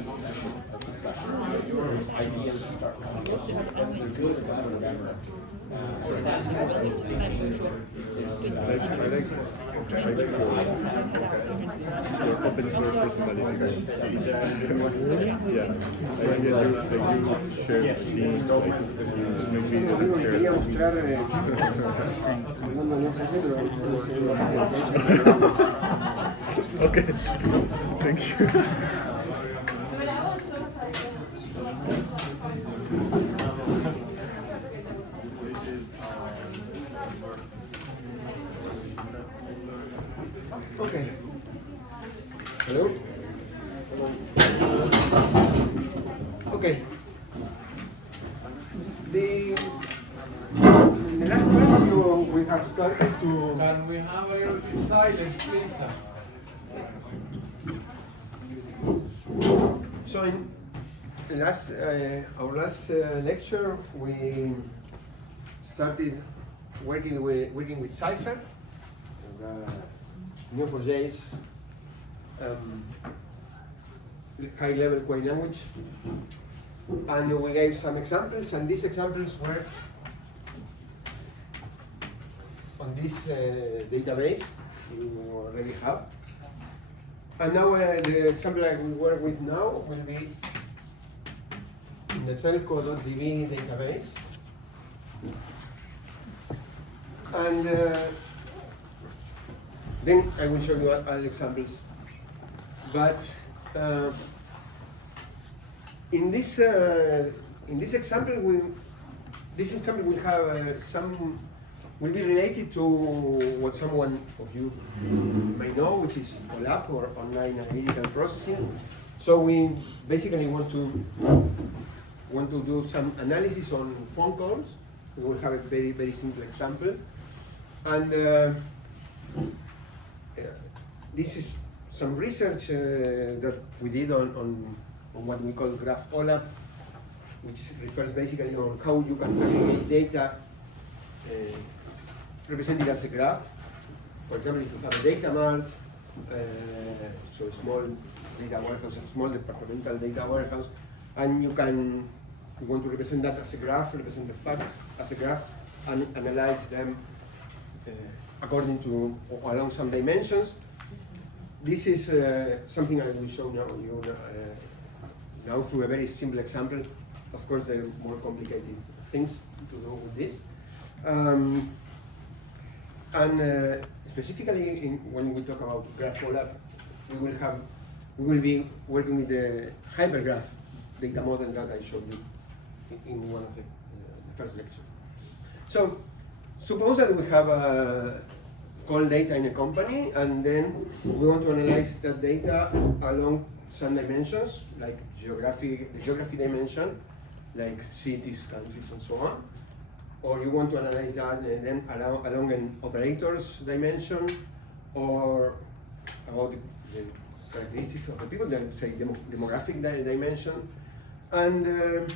any session of discussion where your ideas start coming up, whether they're good or bad or whatever. That's how I think open source personality card. Yeah. Like you share things, like you make videos and share Quería stuff. mostrar algunos mensajes, pero no sé lo Okay. Thank you. Okay. Hello? Okay. In the last class we have started to... Can we have a little bit silence, please? So in the last, our last lecture, we started working with Cypher, Neo4j's high-level query language, and we gave some examples, and these examples were on this database you already have. And now the example I will work with now will be in the telco.db database. And then I will show you other examples. But in this example, this example will have will be related to what someone of you may know, which is OLAP, or online analytical processing. So we basically want to do some analysis on phone calls. We will have a very, very simple example. And this is some research that we did on what we call Graph OLAP, which refers basically on how you can aggregate data represented as a graph. For example, if you have a data mart, so a small data warehouse, a small departmental data warehouse, and you want to represent that as a graph, represent the facts as a graph, and analyze them according to, or along some dimensions. This is something I will show you now through a very simple example. Of course, there are more complicated things to do with this. And specifically, when we talk about Graph OLAP, we will be working with the hypergraph data model that I showed you in one of the first lectures. So suppose that we have call data in a company, and then we want to analyze that data along some dimensions, like the geography dimension, like cities, countries, and so on. Or you want to analyze that then along an operators dimension, or about the characteristics of the people, then say demographic dimension. And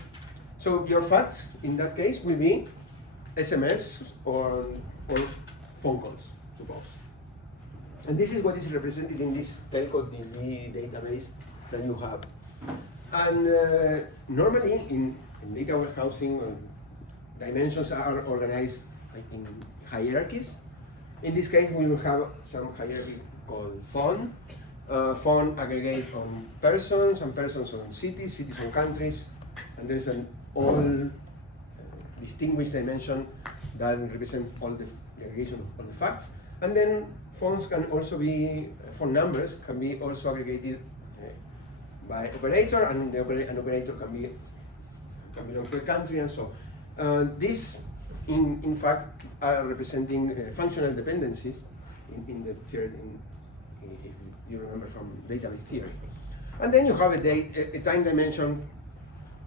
so your facts in that case will be SMS or phone calls, suppose. And this is what is represented in this telco.db database that you have. And normally in data warehousing, dimensions are organized in hierarchies. In this case, we will have some hierarchy called phone. Phone aggregate on persons, and persons on cities, cities on countries, and there's an all distinguished dimension that represents all the aggregation of all the facts. And then phones can also be, phone numbers can be also aggregated by operator, and an operator can belong to a country, and so. These, in fact, are representing functional dependencies in the theory, if you remember from database theory. And then you have a time dimension.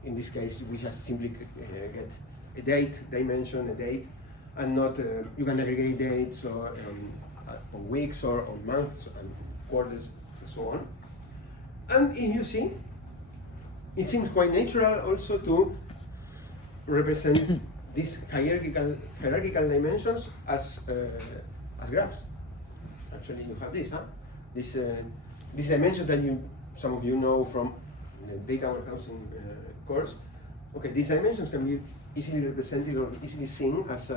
In this case, we just simply get a date dimension, a date, and not, you can aggregate dates or on weeks or on months and quarters and so on. And if you see, it seems quite natural also to represent these hierarchical dimensions as graphs. Actually, you have this, huh? This dimension that some of you know from in the data warehousing course. Okay, these dimensions can be easily represented or easily seen as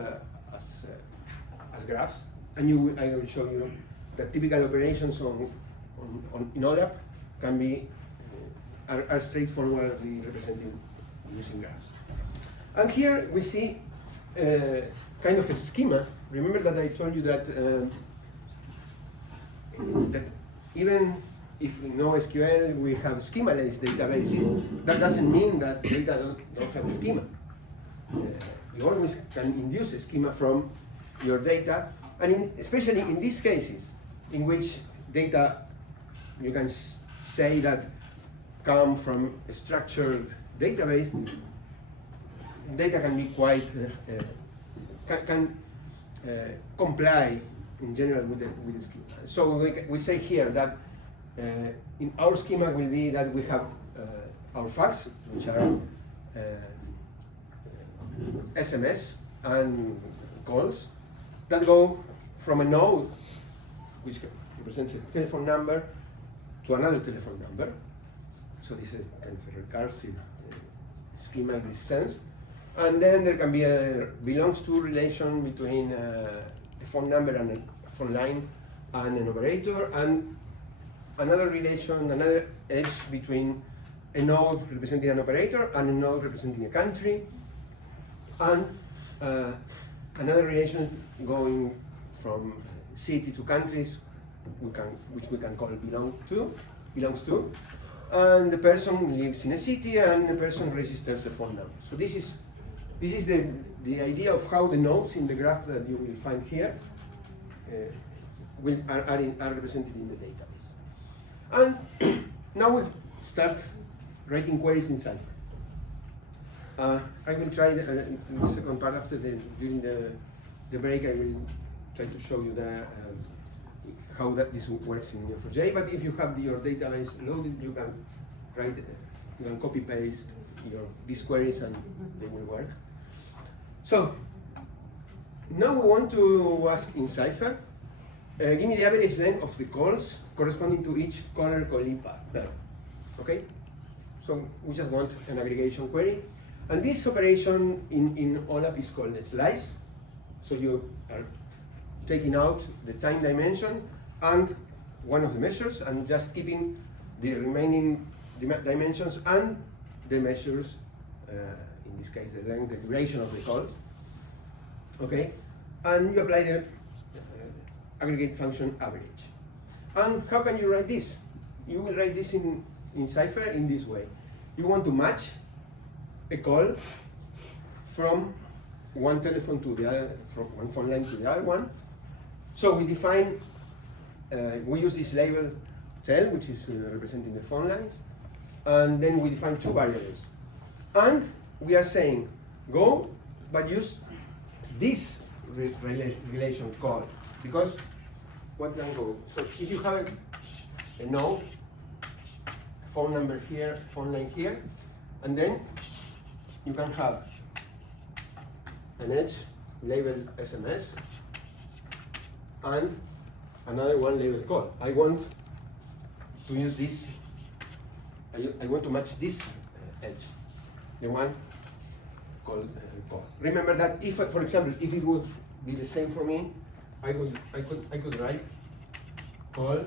graphs, and I will show you that typical operations in OLAP can be are straightforwardly represented using graphs. And here we see kind of a schema. Remember that I told you that that even if in NoSQL we have schema-based databases, that doesn't mean that data don't have a schema. You always can induce a schema from your data, and especially in these cases, in which data you can say that come from a structured database, data can be quite comply in general with the schema. So we say here that in our schema will be that we have our facts, which are SMS and calls that go from a node, which represents a telephone number, to another telephone number. So this is kind of a recursive schema in this sense. And then there can be a belongs to relation between a phone number and a phone line and an operator, and another relation, another edge between a node representing an operator and a node representing a country, and another relation going from city to countries, which we can call belongs to, and the person lives in a city and the person registers a phone number. So this is the idea of how the nodes in the graph that you will find here are represented in the database. And now we start writing queries in Cypher. I will try in the second part during the break. I will try to show you how this works in Neo4j. But if you have your database loaded, you can copy paste these queries and they will work. So now we want to ask in Cypher, give me the average length of the calls corresponding to each caller-callee pair. Okay? So we just want an aggregation query. And this operation in OLAP is called a slice. So you are taking out the time dimension and one of the measures and just keeping the remaining dimensions and the measures, in this case the length, the duration of the calls. Okay? And you apply the aggregate function average. And how can you write this? You will write this in Cypher in this way. You want to match a call from one telephone to the other, from one phone line to the other one. So we define, we use this label tel, which is representing the phone lines, and then we define two variables. And we are saying go, but use this relation call, because what can go? So if you have a node, phone number here, phone line here, and then you can have an edge labeled SMS and another one labeled call. I want to use this, I want to match this edge, the one called call. Remember that if, for example, if it would be the same for me, I could write call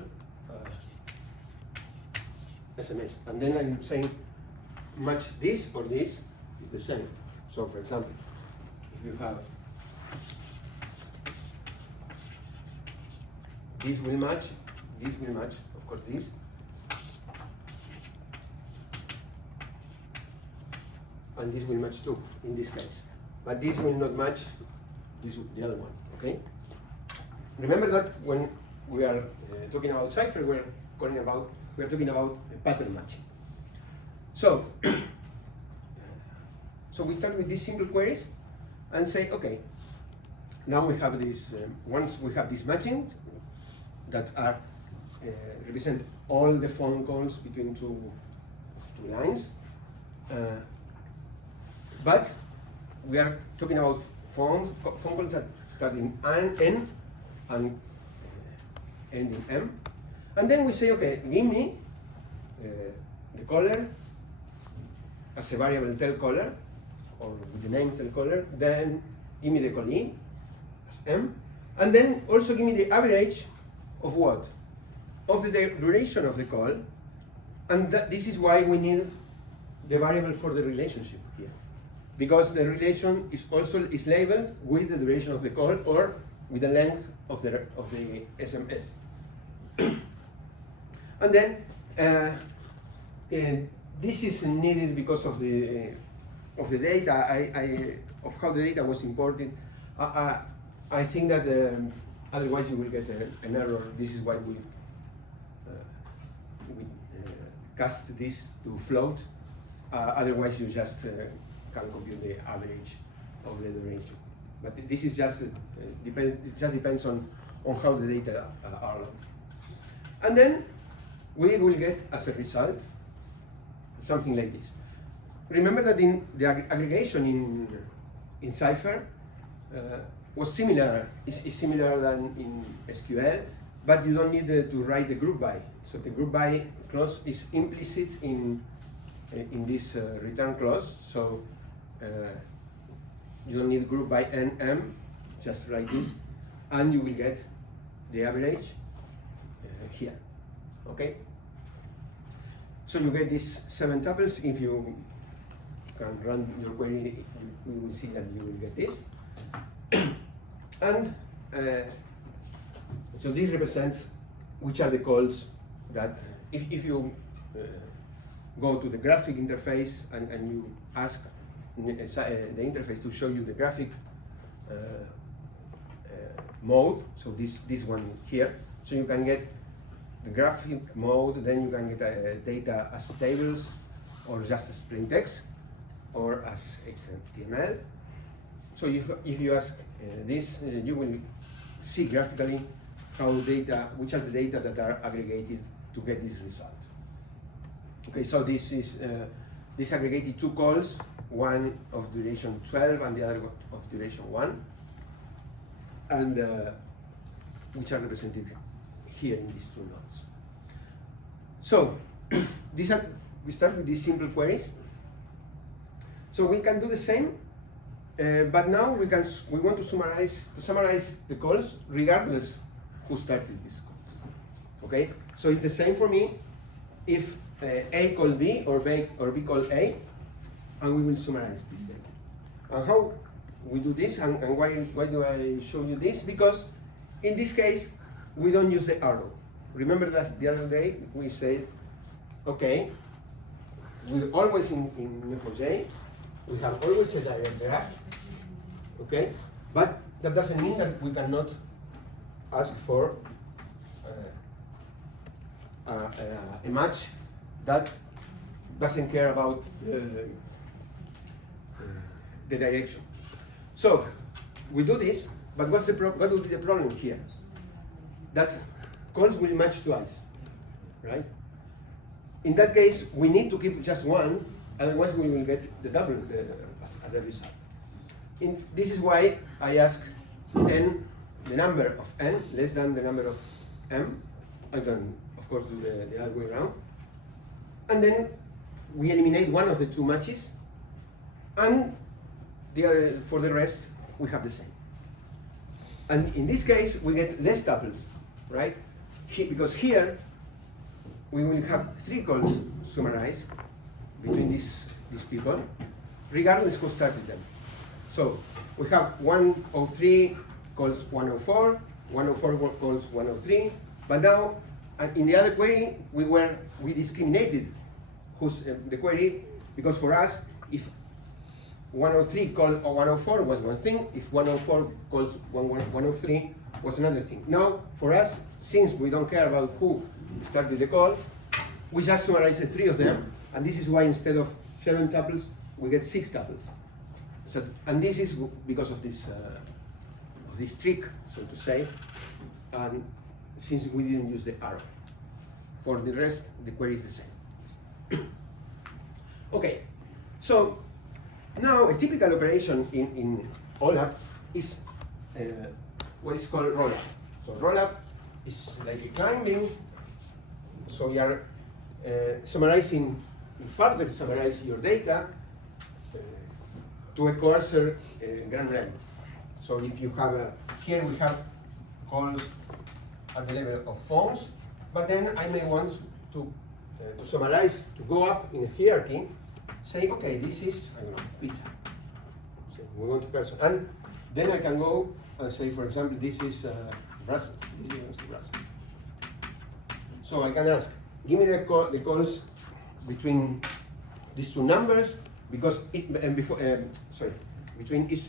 SMS, and then I'm saying match this or this is the same. So for example, if you have this will match, of course this, and this will match too in this case. But this will not match the other one, okay? Remember that when we are talking about Cypher, we're talking about pattern matching. So, so we start with these simple queries and say, okay, now we have this, once we have this matching that are represent all the phone calls between two lines, but we are talking about phone calls that start in N and end in M. And then we say, okay, give me the caller as a variable tel caller, or with the name tel caller, then give me the call in as m, and then also give me the average of what? Of the duration of the call, and this is why we need the variable for the relationship here, because the relation is also labeled with the duration of the call or with the length of the SMS. And then this is needed because of the data, of how the data was imported. I think that otherwise you will get an error. This is why we cast this to float. Otherwise you just can compute the average of the duration. But this is just depends. It just depends on how the data are loaded. And then we will get as a result something like this. Remember that in the aggregation in Cypher was similar, is similar than in SQL, but you don't need to write the group by. So the group by clause is implicit in this return clause. So you don't need group by nm, just write this, and you will get the average here. Okay. So you get these 7 tuples. If you can run your query, you will see that you will get this. And so this represents which are the calls that, if you go to the graphic interface and you ask the interface to show you the graphic mode, so this one here, so you can get the graphic mode, then you can get data as tables, or just as plain text, or as HTML. So if you ask this, you will see graphically how data, which are the data that are aggregated to get this result. Okay, so this is this aggregated 2 calls, one of duration 12 and the other of duration 1, and which are represented here in these 2 nodes. So we start with these simple queries. So we can do the same, but now we want to summarize the calls regardless who started these calls. Okay, so it's the same for me if A call B or B call A, and we will summarize this data. And how we do this, and why do I show you this? Because in this case we don't use the arrow. Remember that the other day we said, okay, we always in Neo4j we have always a direct graph, okay, but that doesn't mean that we cannot ask for a match that doesn't care about the direction. So we do this, but what will be the problem here? That calls will match twice, right? In that case, we need to keep just one, otherwise we will get the double as a result. This is why I ask n, the number of n less than the number of m. I can, of course, do the other way around. And then we eliminate one of the 2 matches, and for the rest, we have the same. And in this case, we get less tuples, right? Because here, we will have 3 calls summarized between these people, regardless who started them. So we have 103 calls 104, 104 calls 103, but now in the other query we discriminated who's the query, because for us if 103 call 104 was one thing, if 104 calls 103 was another thing. Now for us, since we don't care about who started the call, we just summarize the 3 of them, and this is why instead of 7 tuples we get 6 tuples. So, and this is because of this trick, so to say, and since we didn't use the arrow. For the rest, the query is the same. Okay, so now a typical operation in OLAP is what is called rollup. So rollup is like a climbing, so we are summarizing you further summarize your data to a coarser granularity. So if you have here we have calls at the level of phones, but then I may want to summarize, to go up in a hierarchy, say, okay, this is, I don't know, pizza. So we want to person. And then I can go and say, for example, this is Brussels. This belongs to Brussels. So I can ask, give me the calls between these two numbers, because between each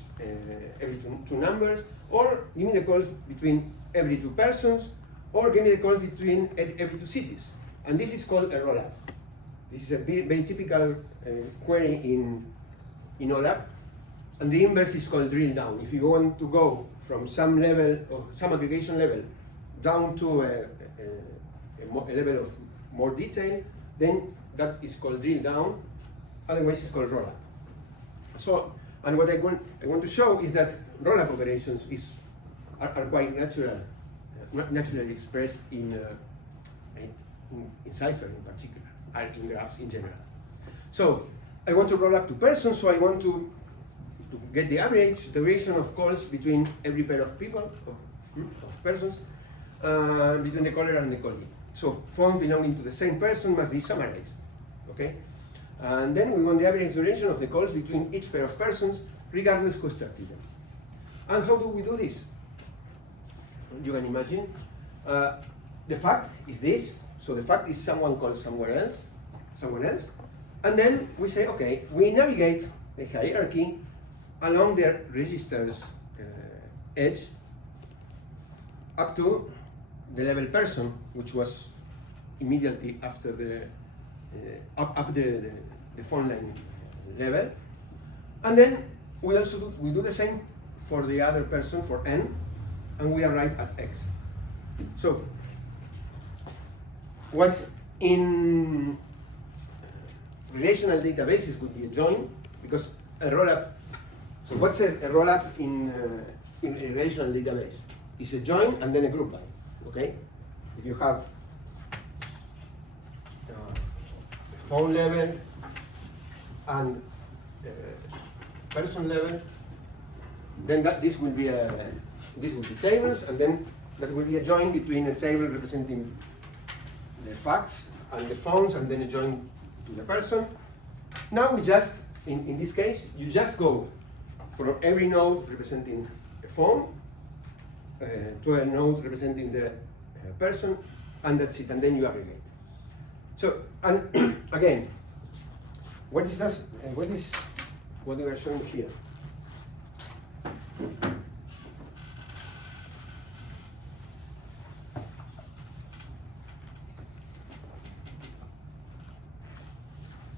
every two numbers, or give me the calls between every two persons, or give me the calls between every two cities. And this is called a rollup. This is a very typical query in OLAP. And the inverse is called drill down. If you want to go from some level, or some aggregation level, down to a level of more detail, then that is called drill down. Otherwise, it's called rollup. So, and what I want to show is that rollup operations are quite natural, naturally expressed in Cypher in particular, and in graphs in general. So, I want to roll up to persons, so I want to get the average duration of calls between every pair of people, or groups of persons, between the caller and the callee. So phones belonging to the same person must be summarized, okay? And then we want the average duration of the calls between each pair of persons, regardless who started them. And how do we do this? You can imagine. The fact is this. So the fact is someone calls someone else, and then we say, okay, we navigate the hierarchy along the register's edge up to the level person, which was immediately after the up the phone line level, and then we also do the same for the other person, for n, and we arrive at x. So what in relational databases would be a join, because a rollup. So what's a rollup in a relational database? It's a join and then a group by. Okay, if you have phone level and person level, then this will be tables, and then that will be a join between a table representing the facts and the phones, and then a join to the person. Now we just, in this case, you just go from every node representing a phone to a node representing the person, and that's it, and then you aggregate. So, and again, what is that? What we are showing here?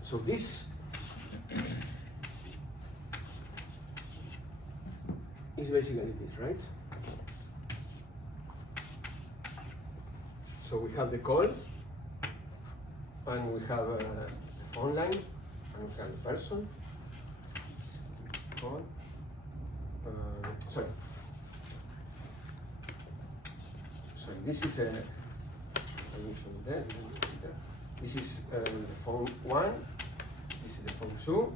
So this is basically this, right? So we have the call, and we have the phone line, and we have the person. Call. Sorry, this is a. This is the phone 1. This is the phone 2.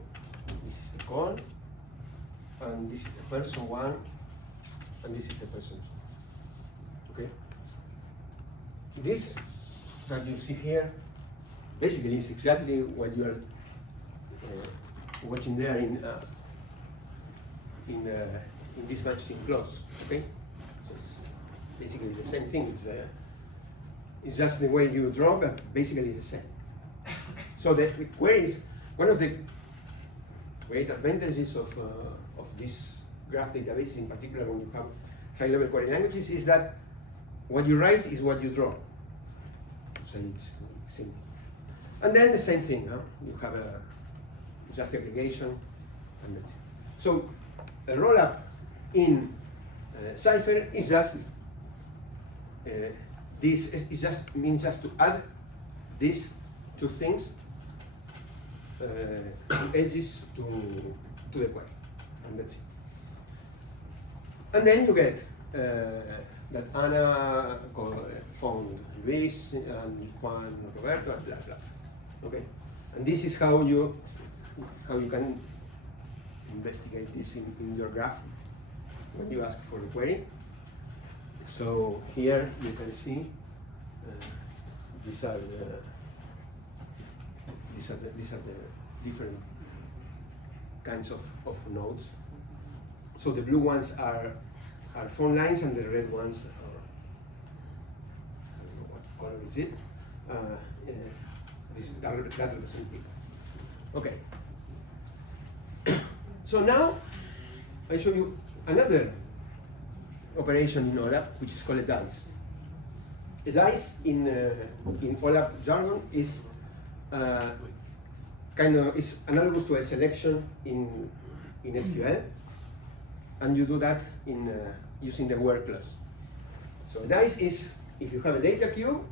This is the call, and this is the person 1, and this is the person 2. Okay. This that you see here basically is exactly what you are watching there in this matching clause. Okay, so it's basically the same thing. It's just the way you draw, but basically it's the same. So the queries, one of the great advantages of these graph databases, in particular when you have high-level query languages, is that what you write is what you draw. So it's simple. And then the same thing, huh? You have just the aggregation, and that's it. So a rollup in Cypher is just means just to add these two things, edges to the query, and that's it. And then you get that Ana found Luis and Juan Roberto and blah blah. Okay, And this is how you can investigate this in your graph when you ask for a query. So here you can see these are the different kinds of nodes. So the blue ones are phone lines, and the red ones are, I don't know what color is it. That represents people. Okay. So now I show you another operation in OLAP, which is called a dice. A dice in OLAP jargon is is analogous to a selection in SQL, and you do that in using the word clause. So a dice is, if you have a data cube,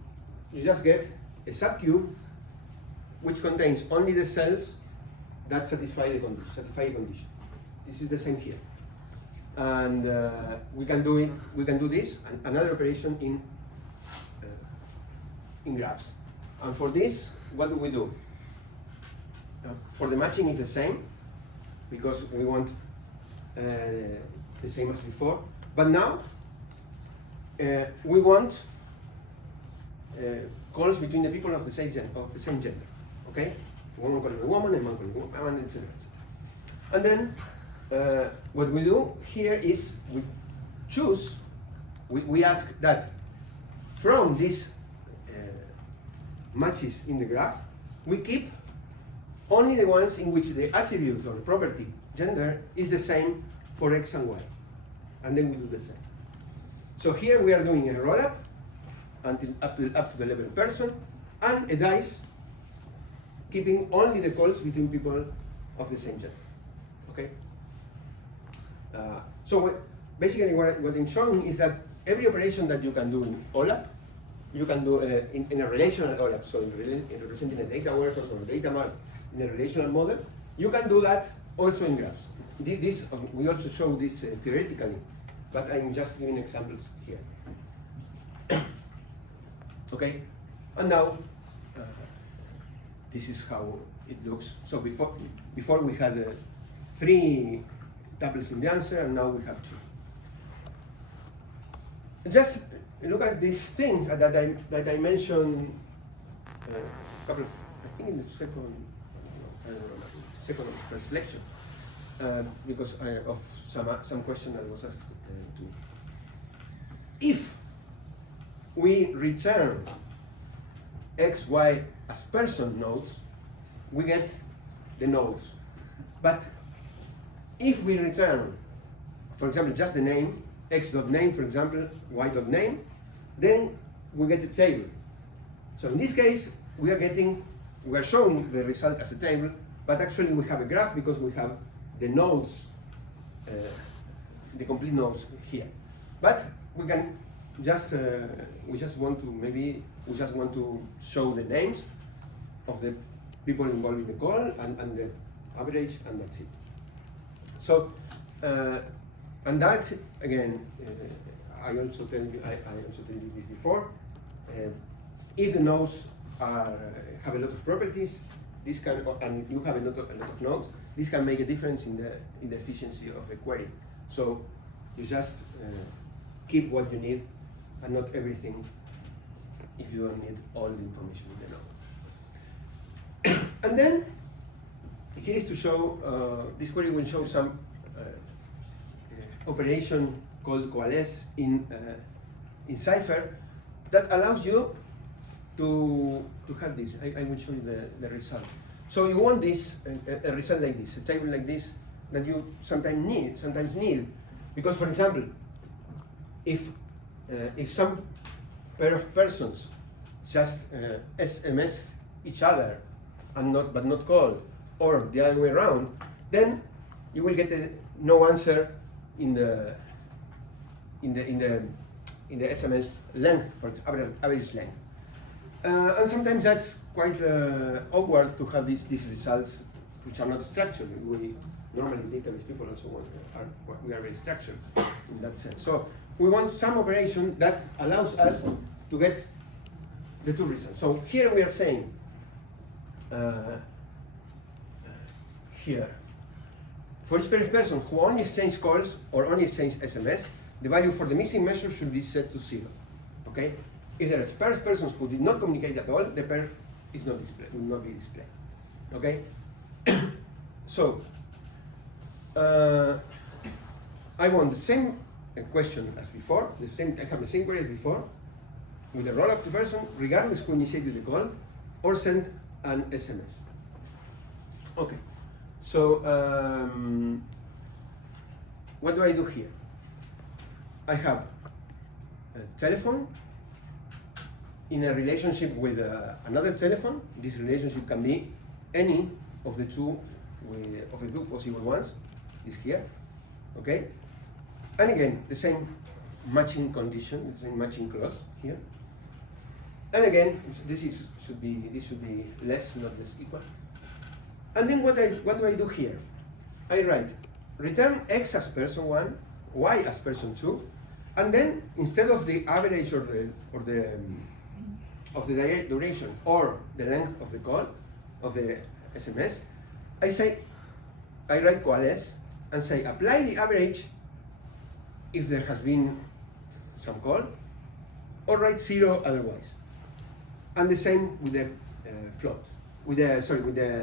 you just get a subcube which contains only the cells that satisfy a condition. This is the same here, and we can do this another operation in graphs. And for this, what do we do? For the matching is the same, because we want the same as before. But now we want calls between the people of the same gender. Okay, one calling a woman and one calling a woman, etc. And then what we do here is we choose. We ask that from these matches in the graph, we keep only the ones in which the attribute or property gender is the same for X and Y, and then we do the same. So here we are doing a rollup until up to the level of person, and a dice keeping only the calls between people of the same gender. Okay. So basically, what I'm showing is that every operation that you can do in OLAP, you can do in a relational OLAP. So in representing a data warehouse or a data mart in a relational model, you can do that also in graphs. We also show this theoretically, but I'm just giving examples here. Okay, and now this is how it looks. So before we had 3 tuples in the answer, and now we have 2. Just look at these things that I mentioned a couple of, I think in the second or first lecture, because of some question that was asked to. If we return X, Y as person nodes, we get the nodes. But if we return, for example, just the name, x.name, for example, y.name, then we get a table. So in this case, we are showing the result as a table, but actually we have a graph because we have the nodes, the complete nodes here. But we can just, we just want to show the names of the people involved in the call and the average, and that's it. So, and that again, I also tell you this before. If the nodes have a lot of properties, this can, and you have a lot of nodes, this can make a difference in the efficiency of the query. So you just keep what you need and not everything if you don't need all the information in the node. And then here is to show, this query will show some operation called coalesce in Cypher that allows you to have this. I will show you the result. So you want this, a result like this, a table like this, that you sometimes need, because for example, if some pair of persons just SMS each other and but not call, or the other way around, then you will get no answer in the SMS length, for average length. And sometimes that's quite awkward to have these results which are not structured. We normally database people also we are very structured in that sense. So we want some operation that allows us to get the 2 results. So here we are saying here. For each person who only exchange calls or only exchange SMS, the value for the missing measure should be set to 0. Okay? If there are persons who did not communicate at all, the pair is not displayed, will not be displayed. Okay? So, I want the same question as before. I have the same query as before, with the role of the person, regardless who initiated the call, or send an SMS. Okay. So, what do I do here? I have a telephone in a relationship with another telephone. This relationship can be any of the two possible ones. Is here, okay? And again, the same matching condition, the same matching clause here. And again, this should be less, not less equal. And then what do I do here? I write return x as person 1, y as person 2, and then instead of the average of the duration or the length of the call of the SMS, I write coalesce and say apply the average if there has been some call, or write 0 otherwise. And the same with the float, with the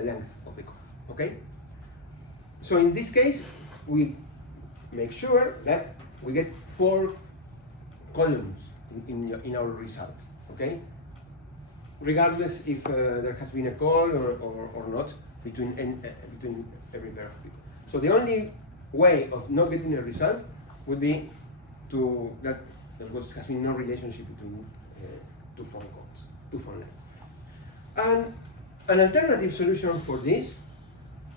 length of the call. Okay. So in this case, we make sure that we get 4 columns in our result. Okay. Regardless if there has been a call or not between every pair of people. So the only way of not getting a result would be that there has been no relationship between two phone calls, 2 phone lines. And an alternative solution for this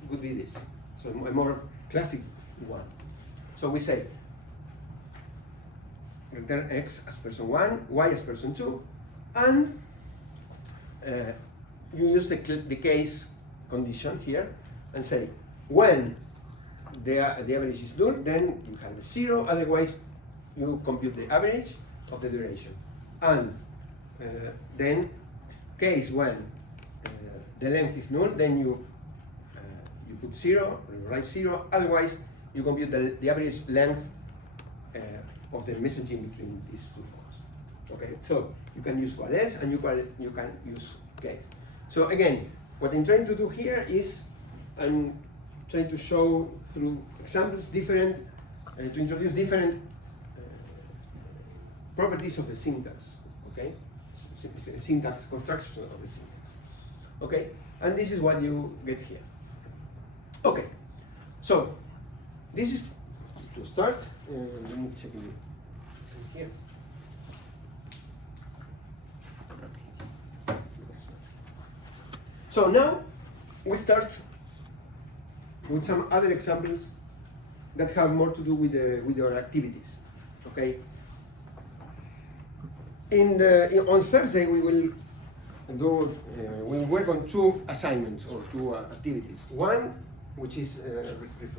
would be this. So a more classic one. So we say return x as person 1, y as person 2, and you use the case condition here and say when the average is null, then you have the 0, otherwise you compute the average of the duration. And then case when the length is null, then you put 0, or you write 0, otherwise you compute the average length of the messaging between these 2 phones. Okay, so you can use coalesce and you can use case. So again, what I'm trying to do here is I'm trying to show through examples to introduce different properties of the syntax. Okay, syntax construction of the syntax. Okay, and this is what you get here. Okay, so this is to start. Let me check it here. So now we start with some other examples that have more to do with your activities. Okay. On Thursday we will we'll work on 2 assignments or 2 activities. One which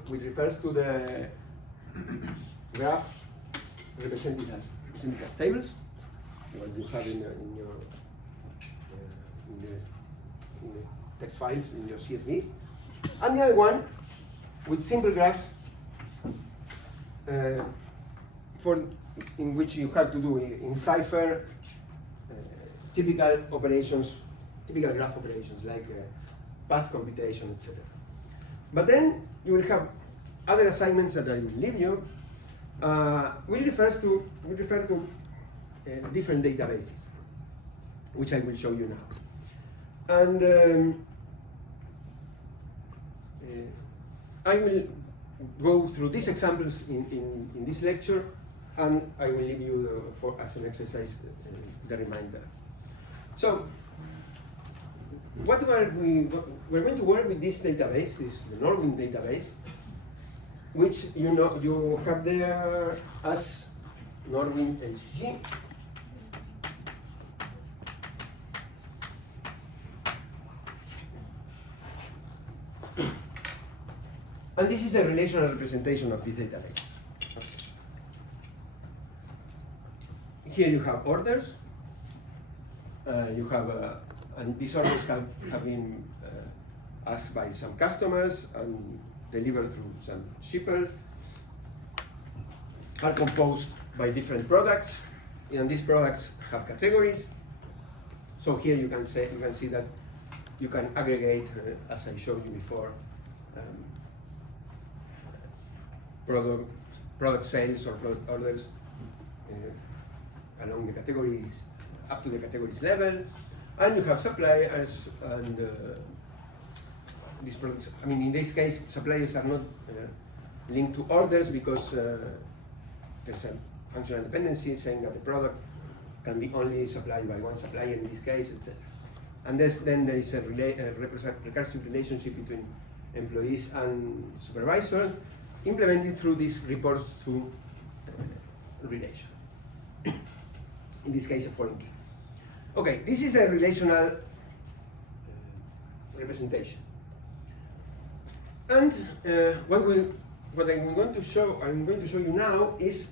refers to the graph represented as tables, what you have in the text files in your CSV, and the other one with simple graphs in which you have to do in Cypher typical operations, typical graph operations like path computation, etc. But then you will have other assignments that I will leave you. We refer to different databases, which I will show you now. And I will go through these examples in this lecture, and I will leave you as an exercise the reminder. So, we're going to work with this database, the Norwind database, which you have there as Norwind HG. And this is a relational representation of this database. Here you have orders, you have and these orders have been asked by some customers and delivered through some shippers, are composed by different products, and these products have categories. So here you can see that you can aggregate, as I showed you before, product sales or product orders along the categories, up to the categories level, and you have suppliers and these products. I mean, in this case, suppliers are not linked to orders because there's a functional dependency saying that the product can be only supplied by one supplier in this case, etc. And then there is a recursive relationship between employees and supervisors implemented through this reports to relation. In this case, a foreign key. Okay, this is the relational representation. And what I'm going to show you now is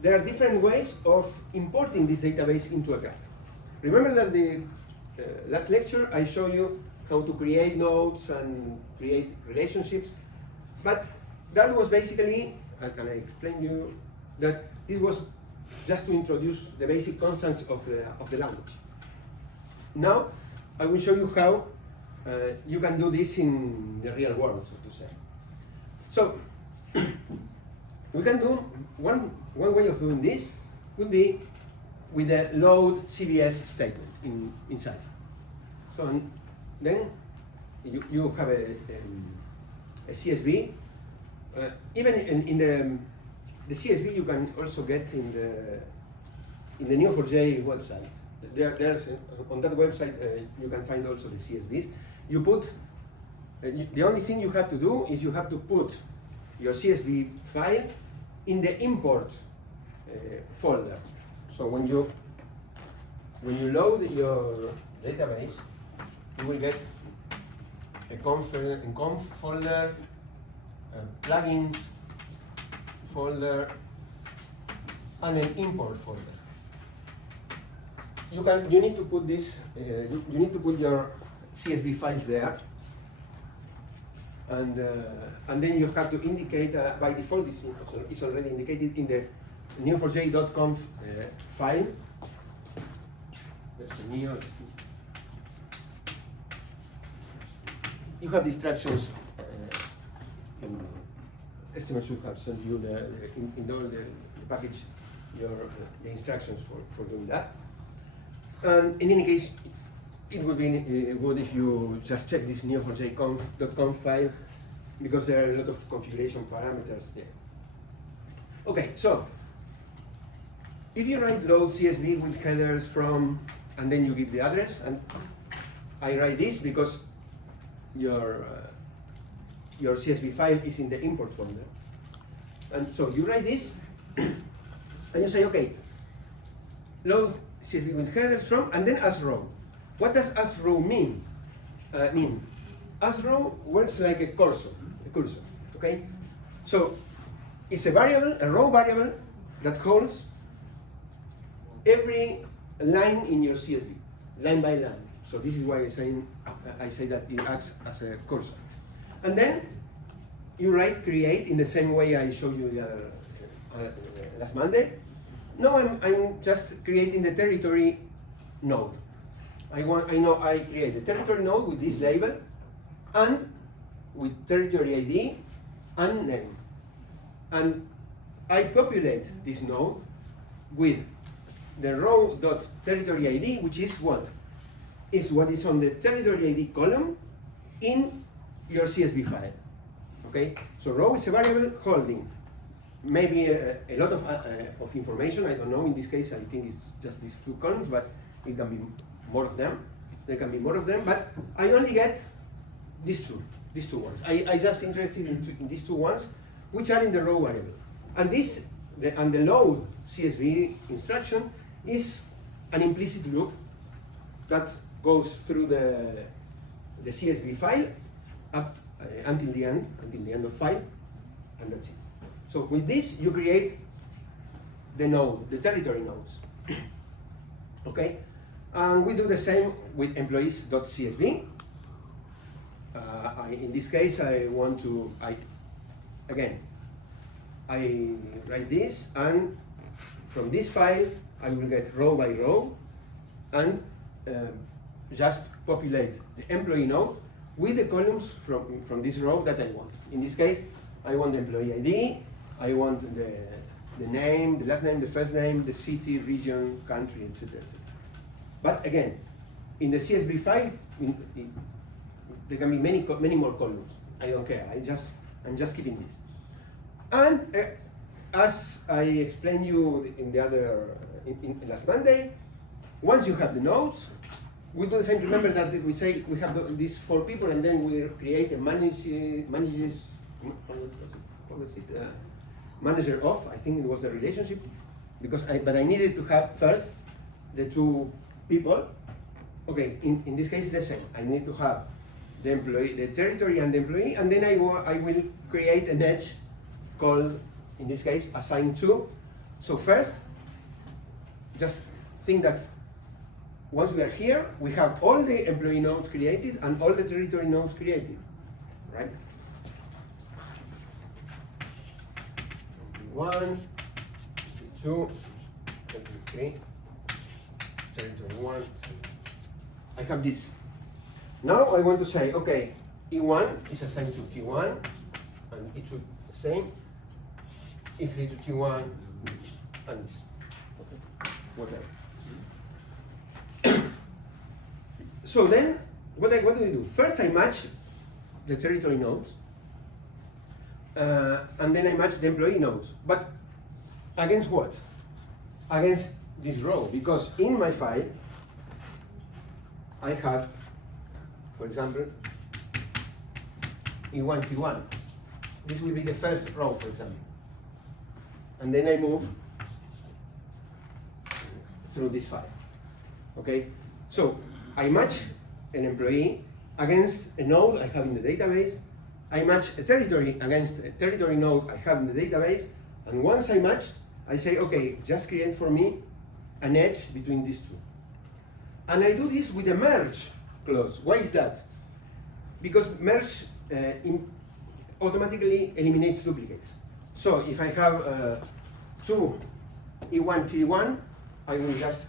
there are different ways of importing this database into a graph. Remember that the last lecture I showed you how to create nodes and create relationships, but that was basically, and I explained you that this was just to introduce the basic constants of the language. Now I will show you how you can do this in the real world, so to say. So we can do one way of doing this would be with the load CVS statement in Cypher. So then you have a CSV. Even in the CSV you can also get in the Neo4j website. There's on that website you can find also the CSVs. You put the only thing you have to do is you have to put your CSV file in the import folder. So when you load your database, you will get a conf folder, plugins folder, and an import folder. You need to put this. You need to put your CSV files there, and then you have to indicate by default. It's already indicated in the neo4j.conf file. That's the neo. You have the instructions. Estimate should have sent you in all the package the instructions for doing that. And in any case, it would be good if you just check this neo4j.conf file because there are a lot of configuration parameters there. Okay, so if you write load CSV with headers from, and then you give the address, and I write this because your CSV file is in the import folder. And so you write this, and you say, okay, load CSV with headers from, and then as row. What does as row mean? As row works like a cursor, okay? So it's a variable, a row variable that holds every line in your CSV, line by line. So this is why I say that it acts as a cursor. And then you write create in the same way I showed you last Monday. Now I'm just creating the territory node. I create the territory node with this label and with territory ID and name. And I populate this node with the row.territory ID, which is what? Is what is on the territory ID column in your CSV file. Okay? So row is a variable holding maybe a lot of information. I don't know. In this case, I think it's just these two columns, but it can be more of them. There can be more of them, but I only get these two ones. I just interested in these two ones, which are in the row variable. And the load CSV instruction is an implicit loop that goes through the CSV file up until the end of file, and that's it. So with this, you create the node, the territory nodes. Okay? And we do the same with employees.csv. In this case, I write this, and from this file, I will get row by row, and just populate the employee node with the columns from this row that I want. In this case, I want the employee ID, I want the name, the last name, the first name, the city, region, country, etc., etc. But again, in the CSV file, there can be many more columns. I don't care. I'm just keeping this. And as I explained you in the other in last Monday, once you have the nodes, we do the same. Remember that we say we have these 4 people, and then we create a manager of. I think it was the relationship, but I needed to have first the 2 people. Okay, in this case it's the same. I need to have the employee, the territory, and the employee, and then I will create an edge called, in this case, assign to. So first, just think that once we are here, we have all the employee nodes created and all the territory nodes created, right? 1, 2, 3, territory 1. I have this. Now I want to say, okay, E1 is assigned to T1, and it should be the same. E3 to T1, and this. Okay, whatever. So then, what do we do? First I match the territory nodes, and then I match the employee nodes. But against what? Against this row, because in my file, I have, for example, E1, T1. This will be the first row, for example. And then I move through this file. Okay? So I match an employee against a node I have in the database. I match a territory against a territory node I have in the database. And once I match, I say, okay, just create for me an edge between these 2. And I do this with a merge clause. Why is that? Because merge automatically eliminates duplicates. So if I have 2 E1, T1, I will just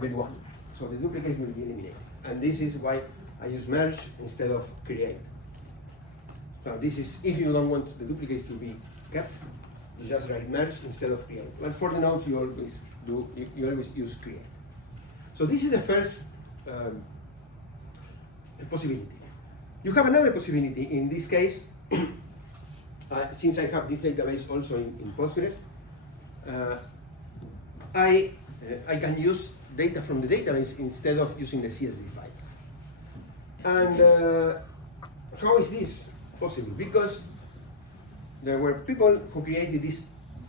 get 1. So the duplicate will be eliminated. And this is why I use merge instead of create. So this is, if you don't want the duplicates to be kept, you just write merge instead of create. But for the nodes, you always use create. So this is the first possibility. You have another possibility. In this case, since I have this database also in Postgres, I can use data from the database instead of using the CSV files. And how is this possible? Because there were people who created this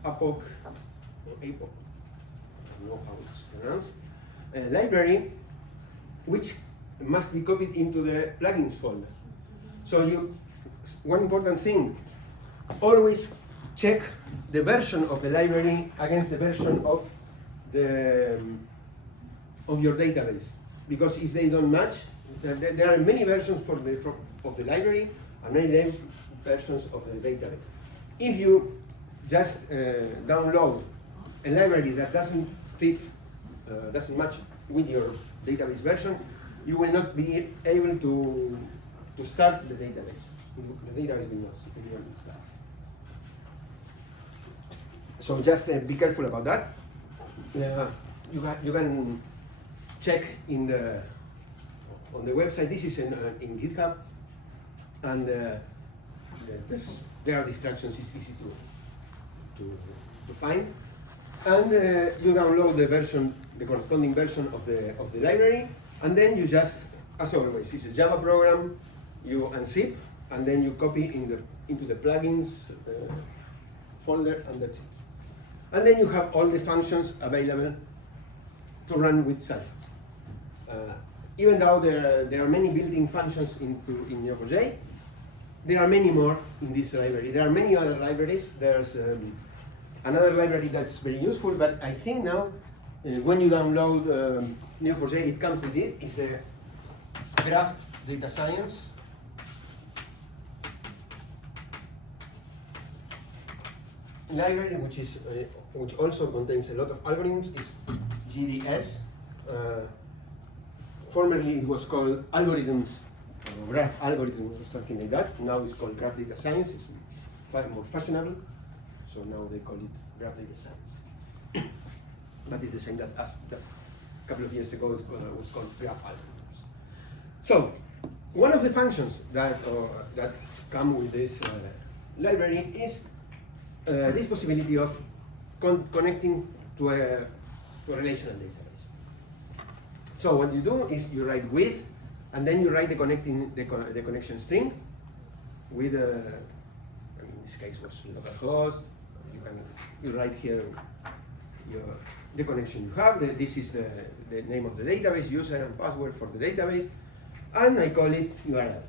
APOC, I don't know how it's pronounced, library, which must be copied into the plugins folder. So one important thing, always check the version of the library against the version of your database, because if they don't match, there are many versions of the library and many versions of the database. If you just download a library that doesn't fit, doesn't match with your database version, you will not be able to start the database. The database will not start. So just be careful about that. You can check on the website. This is in GitHub, and there are instructions. It's easy to find, and you download the corresponding version of the library, and then you just, as always, it's a Java program. You unzip, and then you copy into the plugins folder, and that's it. And then you have all the functions available to run with Sulfur. Even though there are many built-in functions in Neo4j, there are many more in this library. There are many other libraries. There's another library that's very useful, but I think now when you download Neo4j, it comes with it. It's the Graph Data Science. Library, which also contains a lot of algorithms, is GDS. Formerly it was called algorithms, or graph algorithms or something like that. Now it's called Graph Data Science. It's more fashionable, so now they call it Graph Data Science. But it's the same that as that a couple of years ago was called graph algorithms. So one of the functions that come with this library is this possibility of connecting to a relational database. So what you do is you write with, and then you write the connection string with in this case was localhost. You write here the connection you have. This is the name of the database, user and password for the database, and I call it URL.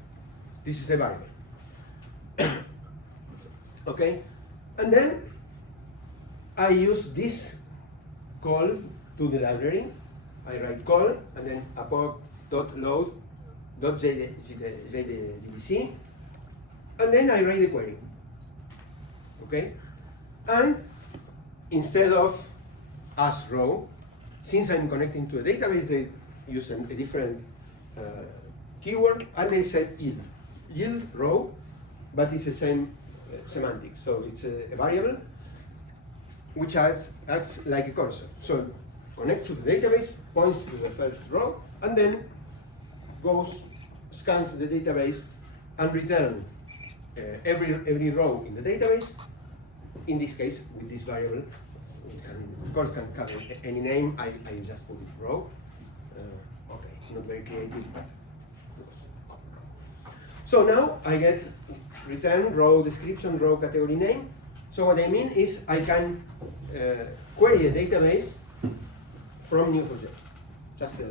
This is the variable. Okay. And then I use this call to the library. I write call and then apoc.load.jdbc, and then I write the query. Okay? And instead of as row, since I'm connecting to a database, they use a different keyword, and they said yield. Yield row, but it's the same semantics. So it's a variable which acts like a cursor. So connects to the database, points to the first row, and then scans the database and returns every row in the database. In this case, with this variable, it can cover any name. I just put it row. Okay, it's not very creative, but so now I get return row description, row category name. So what I mean is I can query a database from Neo4j. Just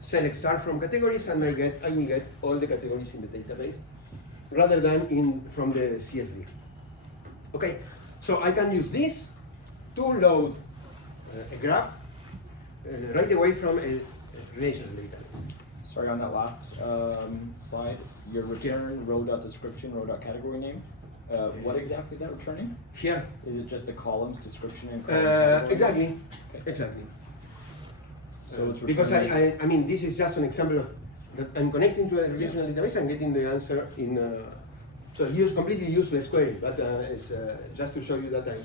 select star from categories, and I will get all the categories in the database, rather than from the CSV. Okay, so I can use this to load a graph right away from a relational database. Sorry, on that last slide, your return row.description, row.category name. What exactly is that returning? Here. Is it just the columns description and column? Exactly. Okay. Exactly. So it's Because returning- I mean, this is just an example of that I'm connecting to a relational database. I'm getting the answer in. So completely useless query, but it's just to show you that I'm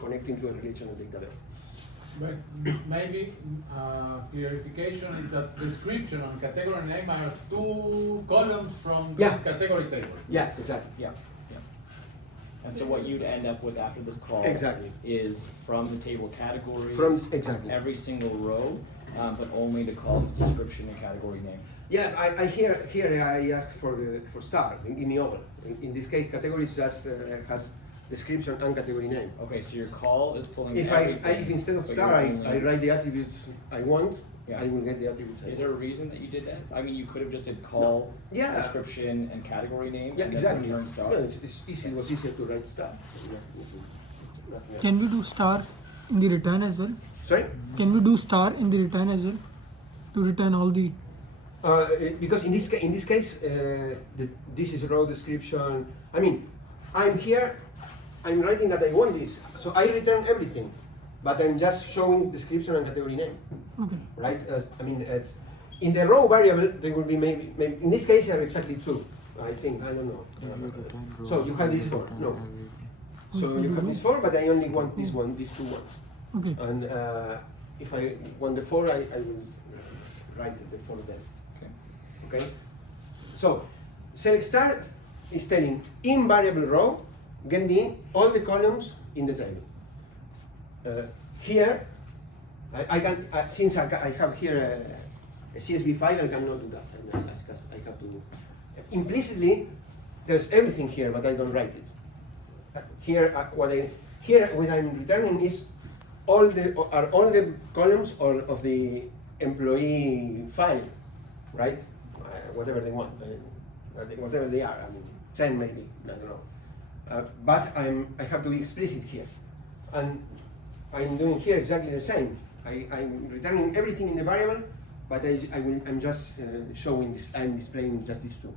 connecting to a relational database. But maybe clarification is that description and category name are two columns from this Yeah. category table. Yes, exactly. Yeah, yeah. And so what you'd end up with after this call Exactly. is from the table categories, Exactly. every single row, but only the columns description and category name. Yeah, I here I asked for stars. Give me all. In this case, categories just has description and category name. Okay, so your call is pulling If everything. if instead of but star you're only- I write the attributes I want, Yeah. I will get the attributes I Is want. there a reason that you did that? I mean, you could have just did call, Yeah. description, and category name, Yeah, and exactly. then return star. No, it's easy. It was easier to write star. Nothing else. Can we do star in the return as well? Sorry? Can we do star in the return as well? To return all the. Because in this case, this is row description. I mean, I'm here. I'm writing that I want this, so I return everything, but I'm just showing description and category name, Okay. right? I mean, it's in the row variable there will be maybe in this case are exactly two. I think I don't know. So you have this four, no. So you have this four, but I only want this one, these two ones. Okay. And if I want the four, I will write the four then. Okay. Okay? So, select star is telling in variable row, get me all the columns in the table. Here, I can, since I have here a CSV file, I cannot do that. I have to, implicitly, there's everything here, but I don't write it. Here, what I'm returning is all the columns of the employee file, right? Whatever they want, whatever they are. I mean, 10 maybe, I don't know. But I have to be explicit here, and I'm doing here exactly the same. I'm returning everything in the variable, but I'm just showing this, I'm displaying just these two.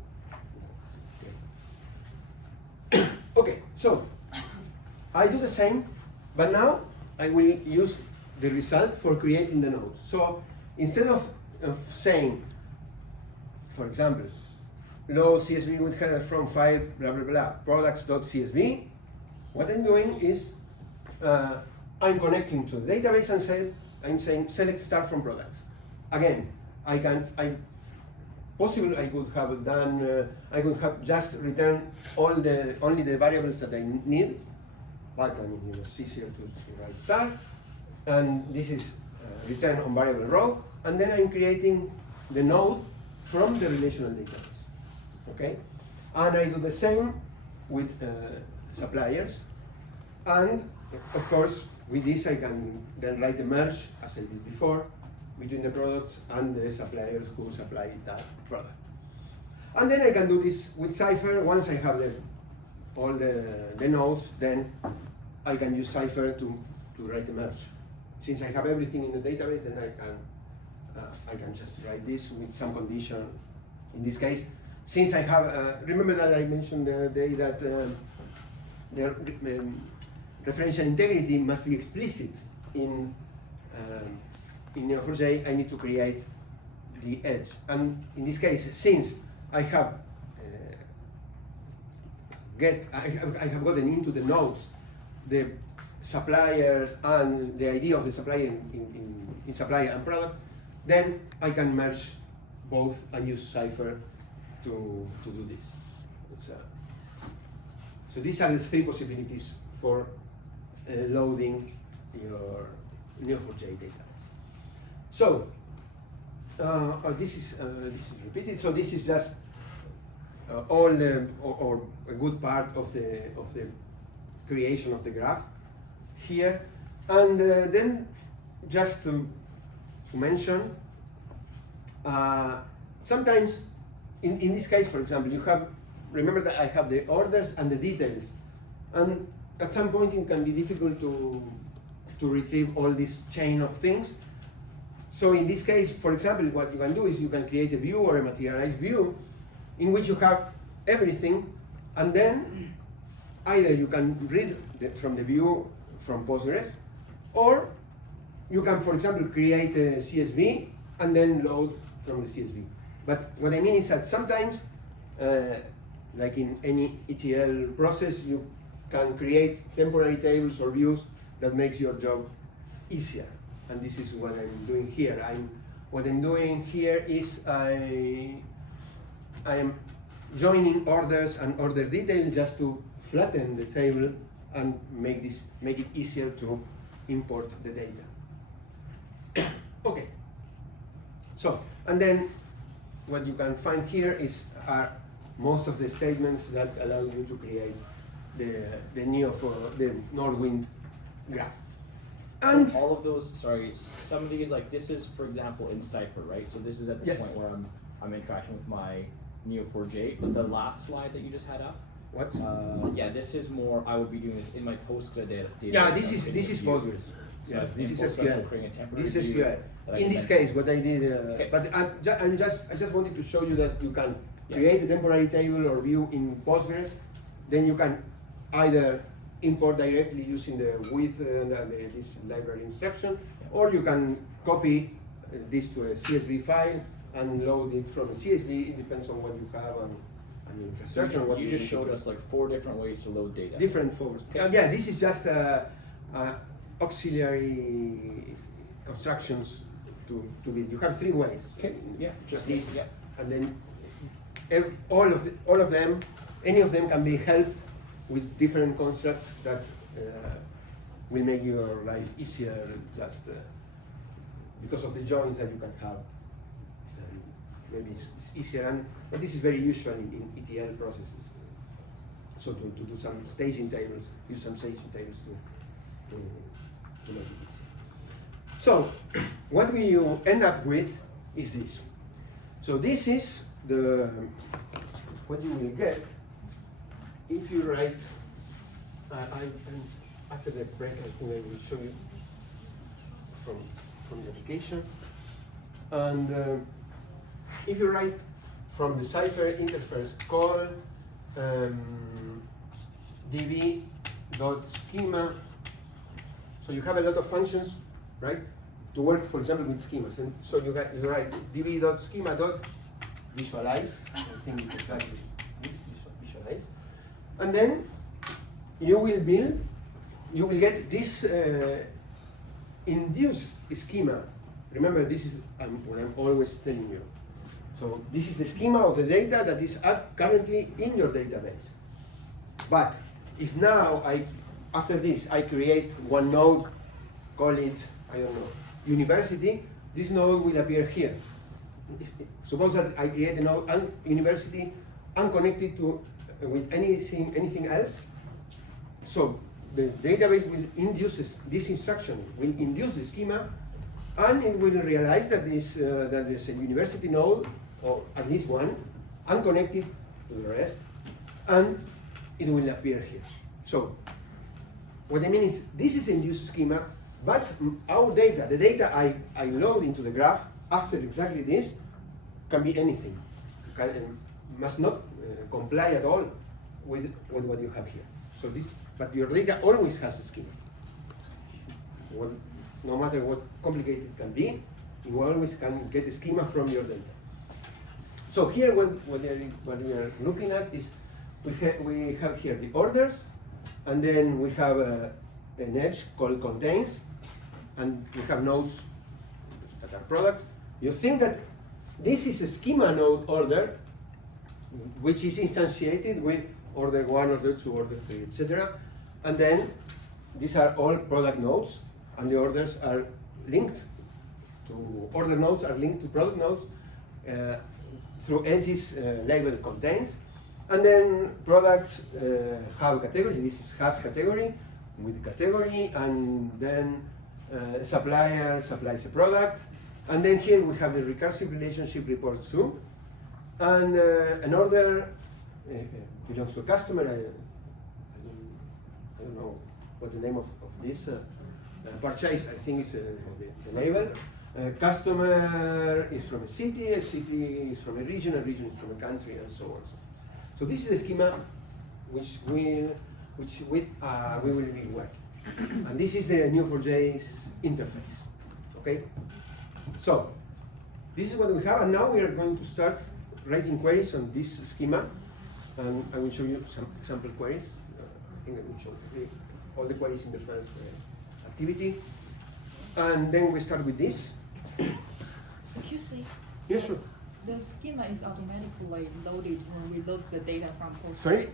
Okay. Okay, so I do the same, but now I will use the result for creating the nodes. So instead of saying, for example, load CSV with header from file blah blah blah products.csv, what I'm doing is I'm connecting to the database and I'm saying select start from products. Again, I could have done, I could have just returned only the variables that I need, but I mean, it's easier to write start, and this is return on variable row, and then I'm creating the node from the relational database, okay? And I do the same with suppliers, and of course, with this I can then write a merge, as I did before, between the products and the suppliers who supply that product. And then I can do this with Cypher. Once I have all the nodes, then I can use Cypher to write a merge. Since I have everything in the database, then I can just write this with some condition. In this case, since I have, remember that I mentioned the other day that the referential integrity must be explicit in Neo4j. I need to create the edge, and in this case, since I have I have gotten into the nodes the supplier and the ID of the supplier in supplier and product, then I can merge both and use Cypher to do this. So these are the three possibilities for loading your Neo4j database. So this is repeated. So this is just all the or a good part of the creation of the graph here, and then just to mention, sometimes in this case, for example, you have, remember that I have the orders and the details, and at some point it can be difficult to retrieve all this chain of things. So in this case, for example, what you can do is you can create a view or a materialized view in which you have everything, and then either you can read from the view from Postgres, or you can, for example, create a CSV and then load from the CSV. But what I mean is that sometimes, like in any ETL process, you can create temporary tables or views that makes your job easier. And this is what I'm doing here. What I'm doing here is I am joining orders and order detail just to flatten the table and make it easier to import the data. Okay. So, and then what you can find here are most of the statements that allow you to create the Nordwind graph. And all of those, sorry, some of these, like this is, for example, in Cypher, right? So this is at the Yes. point where I'm interacting with my Neo4j. But the last slide that you just had up, what? yeah, this is more. I would be doing this in my Postgres data. Yeah, this is Postgres. So Yeah, in this is Postgres, I'm SQL. creating a temporary This is view SQL. that I In can this then- case, what I did, Okay. but I just wanted to show you that you can Yeah. create a temporary table or view in Postgres, then you can either import directly using the with this library instruction, or you can copy this to a CSV file and load it from a CSV. It depends on what you have and your infrastructure. and what You just need showed to do. us like 4 different ways to load data. Different forms. Okay. Yeah, this is just auxiliary constructions to build. You have 3 ways. Okay. Yeah. Just At least. yeah. And then all of them, any of them can be helped with different constructs that will make your life easier, just because of the joins that you can have. Maybe it's easier, but this is very usual in ETL processes. So to do some staging tables, use some staging tables to make it easier. So what we end up with is this. So this is what you will get if you write. After the break, I think I will show you from the application. And if you write from the Cypher interface call db.schema, so you have a lot of functions, right, to work, for example, with schemas. And so you write db.schema.visualize, I think it's exactly this, visualize. And then you will get this induced schema. Remember, this is what I'm always telling you. So this is the schema of the data that is currently in your database. But if now after this I create one node, call it, I don't know, university, this node will appear here. Suppose that I create a node university unconnected to with anything else. So the database will induce this instruction, will induce the schema, and it will realize that that is a university node, or at least one, unconnected to the rest, and it will appear here. So what I mean is, this is induced schema, but our data, the data I load into the graph after exactly this, can be anything. Must not comply at all with what you have here. So this, but your data always has a schema. No matter what complicated it can be, you always can get a schema from your data. So here, what we are looking at is we have here the orders, and then we have an edge called contains, and we have nodes that are products. You think that this is a schema node order, which is instantiated with order 1, order 2, order 3, etc. And then these are all product nodes, and the orders are linked to order nodes are linked to product nodes through edges labeled contains. And then products have categories. This has category with category, and then supplier supplies a product. And then here we have the recursive relationship reports through. And an order belongs to a customer. I don't know what the name of this. Purchase, I think, is the label. Customer is from a city is from a region is from a country, and so on. So this is the schema which we will be working. And this is the Neo4j's interface. Okay? So this is what we have, and now we are going to start writing queries on this schema. And I will show you some example queries. I think I will show all the queries in the first activity. And then we start with this. Excuse me. Yes, sure. The schema is automatically loaded when we load the data from Postgres. Sorry?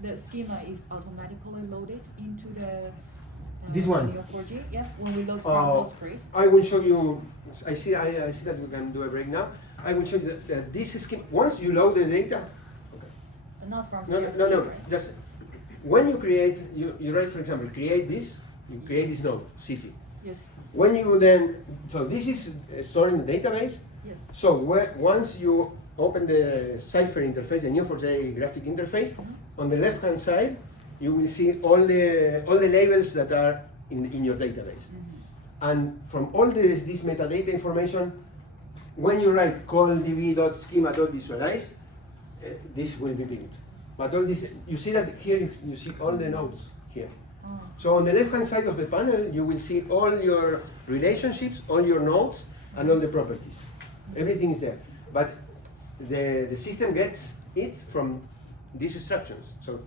The schema is automatically loaded into the This one? Neo4j, yeah, when we load from Postgres. I will show you. I see that we can do a break now. I will show you that this schema. Once you load the data. Not from No. right? Just when you create, you write, for example, create this. You create this node, city. Yes. When you then, so this is stored in the database. Yes. So once you open the Cypher interface, the Neo4j graphic interface, on the left-hand side, you will see all the labels that are in your database. And from all this metadata information, when you write call db.schema.visualize, this will be built. But all this, you see that here, you see all the nodes here. So on the left-hand side of the panel, you will see all your relationships, all your nodes, and all the properties. Everything is there. But the system gets it from these instructions. So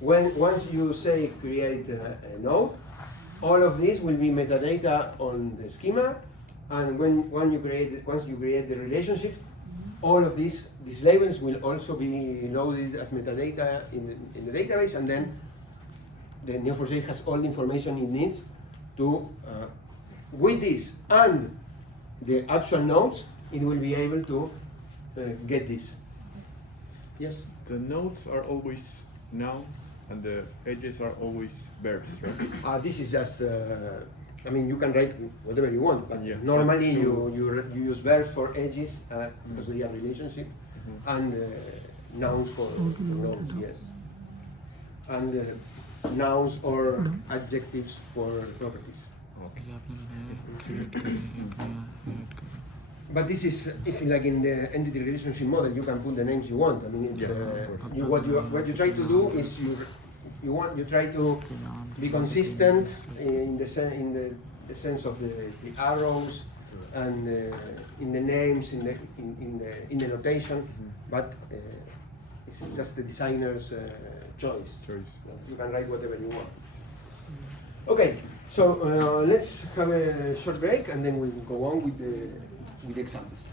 once you say create a node, all of this will be metadata on the schema, and once you create the relationship, all of these labels will also be loaded as metadata in the database, and then the Neo4j has all the information it needs to, with this and the actual nodes, it will be able to get this. Yes? The nodes are always nouns and the edges are always verbs, right? This is just, I mean, you can write whatever you want, but Yeah. normally you use verbs for edges because they are relationship, and nouns for nodes, yes. And nouns or adjectives for properties. Okay. But this is it's like in the entity relationship model. You can put the names you want. I mean, it's, what you try to do is you try to be consistent in the sense of the arrows and in the names in the notation, but it's just the designer's choice. You can write whatever you want. Okay, so let's have a short break and then we'll go on with the examples.